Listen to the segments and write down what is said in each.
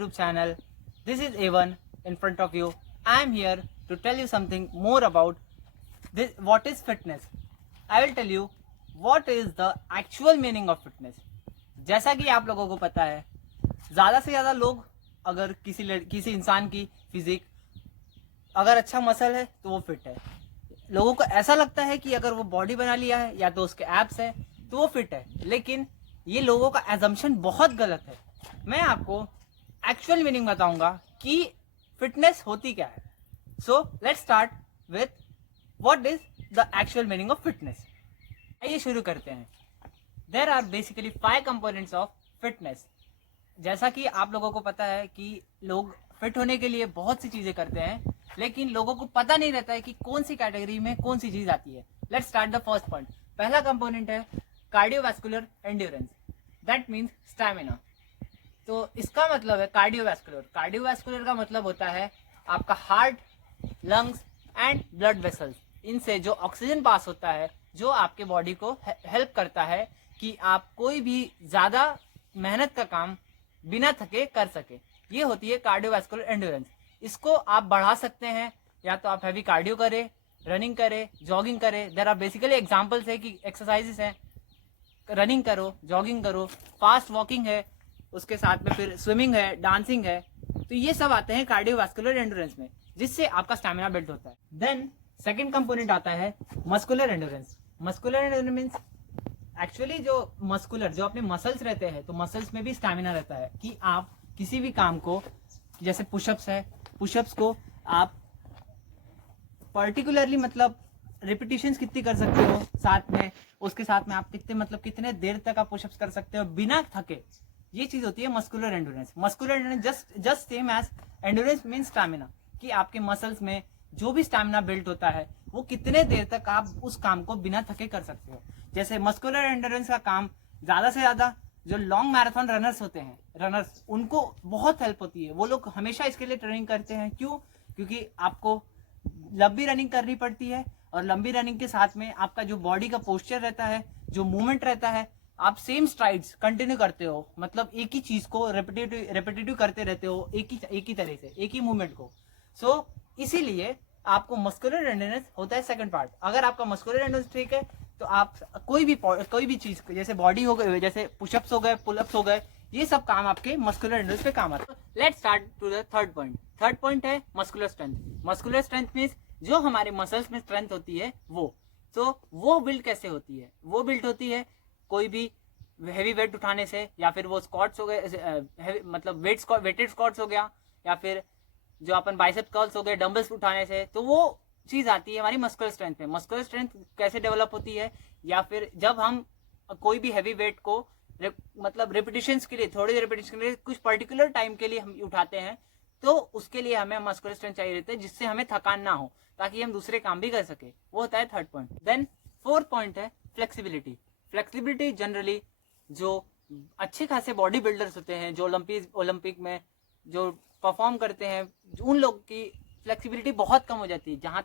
YouTube channel. This is Evan in front of you. I am here to tell you something more about this, what is fitness. I will tell you what is the actual meaning of fitness. जैसा कि आप लोगों को पता है, ज़्यादा से ज़्यादा लोग अगर किसी इंसान की फिजिक अगर अच्छा मसल है तो वो फिट है। लोगों को ऐसा लगता है कि अगर वो बॉडी बना लिया है या तो उसके एब्स है तो वो फिट है, लेकिन ये लोगों का एजम्पशन बहुत गलत है। मैं आपको एक्चुअल मीनिंग बताऊंगा कि फिटनेस होती क्या है। So let's start with what is the actual meaning of fitness. आइए शुरू करते हैं। There are basically 5 components of fitness. जैसा कि आप लोगों को पता है कि लोग फिट होने के लिए बहुत सी चीजें करते हैं, लेकिन लोगों को पता नहीं रहता है कि कौन सी कैटेगरी में कौन सी चीज आती है। Let's start the first point. पहला कंपोनेंट है cardiovascular endurance, that means stamina. तो इसका मतलब है कार्डियोवैस्कुलर। कार्डियोवैस्कुलर का मतलब होता है आपका heart, lungs and blood vessels, इनसे जो ऑक्सीजन पास होता है, जो आपके बॉडी को हेल्प करता है कि आप कोई भी ज्यादा मेहनत का काम बिना थके कर सके। ये होती है कार्डियोवैस्कुलर एंड्योरेंस। इसको आप बढ़ा सकते हैं, या तो आप हैवी कार्डियो करें, रनिंग करें, जॉगिंग करें। देयर आर बेसिकली एग्जांपल्स है कि एक्सरसाइजेस हैं, रनिंग करो, जॉगिंग करो, फास्ट वॉकिंग है, उसके साथ में फिर स्विमिंग है, डांसिंग है। तो ये सब आते हैं कार्डियोवैस्कुलर एंड्योरेंस में, जिससे आपका स्टैमिना बिल्ड होता है। देन सेकंड कंपोनेंट आता है muscular endurance. Muscular endurance means actually जो अपने मसल्स रहते हैं, तो मसल्स में भी स्टैमिना रहता है कि आप किसी भी काम को, जैसे पुशअप्स है, पुशअप्स को आप पर्टिकुलरली मतलब रिपीटिशंस कितनी कर सकते हो, साथ में उसके साथ में आप कितने देर तक आप पुशअप्स कर सकते हो बिना थके। ये चीज होती है muscular endurance. Muscular endurance just same as endurance means stamina, कि आपके मसल्स में जो भी स्टैमिना बिल्ड होता है वो कितने देर तक आप उस काम को बिना थके कर सकते हो। जैसे मस्कुलर एंड्योरेंस का काम ज्यादा से ज्यादा जो लॉन्ग मैराथन रनर्स होते हैं, रनर्स, उनको बहुत हेल्प होती है। वो लोग हमेशा इसके लिए ट्रेनिंग करते हैं। क्यों? क्योंकि आपको लंबी रनिंग करनी पड़ती है, और लंबी रनिंग के साथ में आपका जो बॉडी का पोस्चर रहता है, जो मूवमेंट रहता है, आप सेम स्ट्राइड्स कंटिन्यू करते हो, मतलब एक ही चीज को रेपिटेटिव करते रहते हो, एक ही तरह से, एक ही मूवमेंट को। सो इसीलिए आपको मस्कुलर एंड्योरेंस होता है सेकंड पार्ट। अगर आपका मस्कुलर एंड्योरेंस ठीक है तो आप कोई भी चीज, जैसे बॉडी हो गए, जैसे पुशअप्स हो गए, पुलअप्स हो गए, ये सब काम आपके मस्कुलर एंड्योरेंस पे काम आते हैं। Let's start to the third point. Third point है muscular strength. Muscular strength means जो हमारे मसल्स में स्ट्रेंथ होती है वो। तो वो बिल्ड कैसे होती है? वो बिल्ड होती है कोई भी हैवी वेट उठाने से, या फिर वो स्क्वाट्स हो गए, मतलब वेटेड स्क्वाट्स हो गया, या फिर जो अपन बाइसेप कर्ल्स हो गए, डंबल्स उठाने से। तो वो चीज आती है हमारी मस्कुलर स्ट्रेंथ में। मस्कुलर स्ट्रेंथ कैसे डेवलप होती है? या फिर जब हम कोई भी हैवी वेट को मतलब रिपीटिशंस के लिए, थोड़ी रिपीटिशन के लिए, कुछ पर्टिकुलर टाइम के लिए हम उठाते हैं, तो उसके लिए हमें मस्कुलर स्ट्रेंथ चाहिए रहता है, जिससे हमें थकान ना हो, ताकि हम दूसरे काम भी कर सके। वो होता है third point. Then fourth point है फ्लेक्सिबिलिटी। फ्लेक्सिबिलिटी जनरली जो अच्छे खासे बॉडी बिल्डर्स होते हैं, जो ओलंपिक में जो परफॉर्म करते हैं, उन लोग की फ्लेक्सिबिलिटी बहुत कम हो जाती है। जहां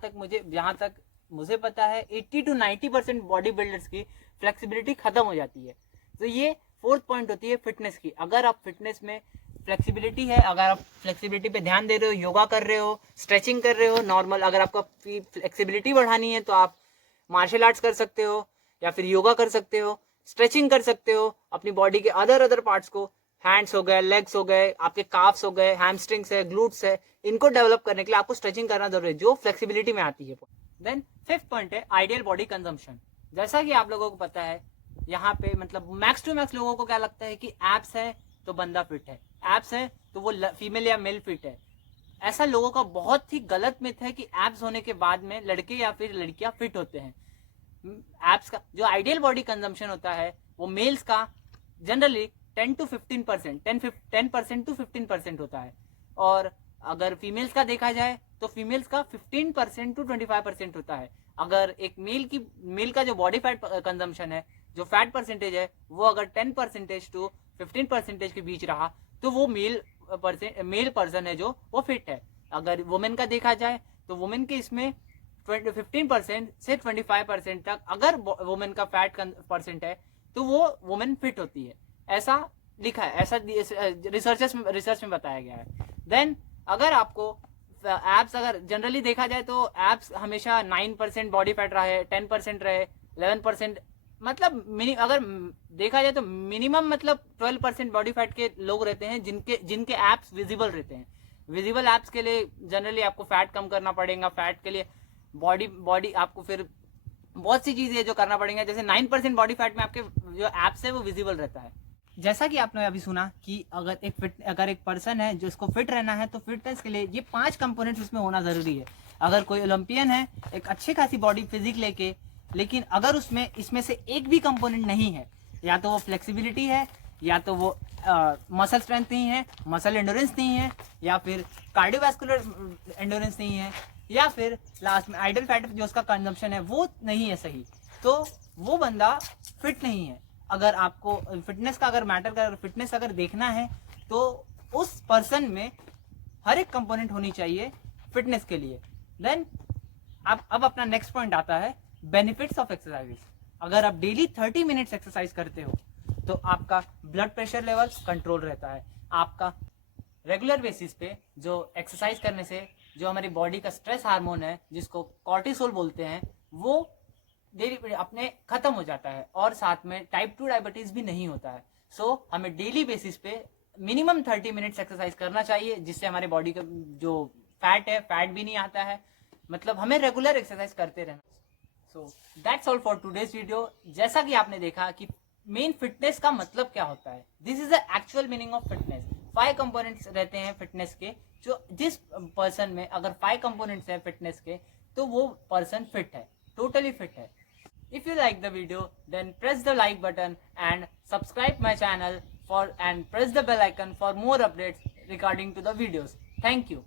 तक मुझे पता है 80 to 90% बॉडी बिल्डर्स की फ्लेक्सिबिलिटी खत्म हो जाती है। तो ये फोर्थ पॉइंट होती है फिटनेस की। अगर आप फिटनेस में फ्लेक्सिबिलिटी है, अगर आप फ्लेक्सिबिलिटी पे ध्यान दे रहे हो, योगा कर रहे हो, स्ट्रेचिंग कर रहे हो, नॉर्मल अगर आपको फ्लेक्सिबिलिटी बढ़ानी है तो आप मार्शल आर्ट्स कर सकते हो, या फिर योगा कर सकते हो, स्ट्रेचिंग कर सकते हो अपनी बॉडी के अदर पार्ट्स को। हैंड्स हो गए, लेग्स हो गए, आपके काफ्स हो गए, हैमस्ट्रिंग्स है, ग्लूट्स है, इनको डेवलप करने के लिए आपको स्ट्रेचिंग करना जरूरी है, जो फ्लेक्सिबिलिटी में आती है। देन फिफ्थ पॉइंट है आइडियल बॉडी कंजम्पशन। जैसा कि आप लोगों को पता है, यहाँ पे मतलब मैक्स टू मैक्स लोगों को क्या लगता है कि एब्स है तो बंदा फिट है, एब्स है तो वो फीमेल या मेल फिट है। ऐसा लोगों का बहुत ही गलत मिथ है कि एब्स होने के बाद में लड़के या फिर लड़कियां फिट होते हैं। एब्स का जो आइडियल बॉडी कंजम्पशन होता है वो मेल्स का जनरली 10 to 15%, 10% to 15% होता है, और अगर फीमेल्स का देखा जाए तो फीमेल्स का 15% to 25% होता है। अगर एक मेल का जो बॉडी फैट कंजम्पशन है, जो फैट परसेंटेज है, वो अगर 10% to 15% के बीच रहा तो वो मेल पर्सन है जो वो फिट है। अगर वुमेन का देखा जाए तो वुमेन के इसमें 15% से 25% तक अगर वुमेन का फैट परसेंट है तो वो वुमेन फिट होती है। ऐसा लिखा है, ऐसा रिसर्च में बताया गया है। देन अगर आपको एब्स, अगर जनरली देखा जाए तो एब्स हमेशा 9% बॉडी फैट रहे, 10% रहे, 11%, मतलब अगर देखा जाए तो मिनिमम मतलब 12% बॉडी फैट के लोग रहते हैं जिनके एब्स विजिबल रहते हैं। विजिबल एब्स के लिए जनरली आपको फैट कम करना पड़ेगा। फैट के लिए बॉडी आपको फिर बहुत सी चीजें जो करना पड़ेगा, जैसे 9% बॉडी फैट में आपके जो एब्स है वो विजिबल रहता है। जैसा कि आपने अभी सुना कि अगर एक पर्सन है जिसको फिट रहना है तो फिटनेस के लिए ये 5 कंपोनेंट्स उसमें होना जरूरी है। अगर कोई ओलंपियन है एक अच्छी खासी बॉडी फिजिक लेके, लेकिन अगर उसमें इसमें से एक भी कंपोनेंट नहीं है, या तो वो फ्लेक्सिबिलिटी है, या तो वो मसल स्ट्रेंथ नहीं है, मसल एंडोरेंस नहीं है, या फिर कार्डियोवैस्कुलर एंडोरेंस नहीं है, या फिर लास्ट में आइडल फैट जो उसका कंजम्पशन है वो नहीं है सही, तो वो बंदा फिट नहीं है। अगर आपको फिटनेस का अगर मैटर कर, फिटनेस अगर देखना है तो उस पर्सन में हर एक कंपोनेंट होनी चाहिए फिटनेस के लिए। देन अब अपना नेक्स्ट पॉइंट आता है बेनिफिट्स ऑफ एक्सरसाइज। अगर आप डेली 30 मिनट्स एक्सरसाइज करते हो तो आपका ब्लड प्रेशर लेवल कंट्रोल रहता है। आपका रेगुलर बेसिस पे जो एक्सरसाइज करने से जो हमारी बॉडी का स्ट्रेस हार्मोन है जिसको कॉर्टिसोल बोलते हैं, वो डेली अपने खत्म हो जाता है, और साथ में टाइप 2 डायबिटीज भी नहीं होता है। सो हमें डेली बेसिस पे मिनिमम 30 मिनट्स एक्सरसाइज करना चाहिए, जिससे हमारे बॉडी का जो फैट है, फैट भी नहीं आता है। मतलब हमें रेगुलर एक्सरसाइज करते रहना। So that's all for today's video. जैसा कि आपने देखा कि मेन फिटनेस का मतलब क्या होता है, this is the actual meaning of fitness. 5 components रहते हैं फिटनेस के, जो जिस पर्सन में अगर 5 कंपोनेंट्स हैं फिटनेस के तो वो पर्सन फिट है, टोटली फिट है। If you like the video, then press the like button and subscribe my channel and press the bell icon for more updates regarding to the videos. Thank you.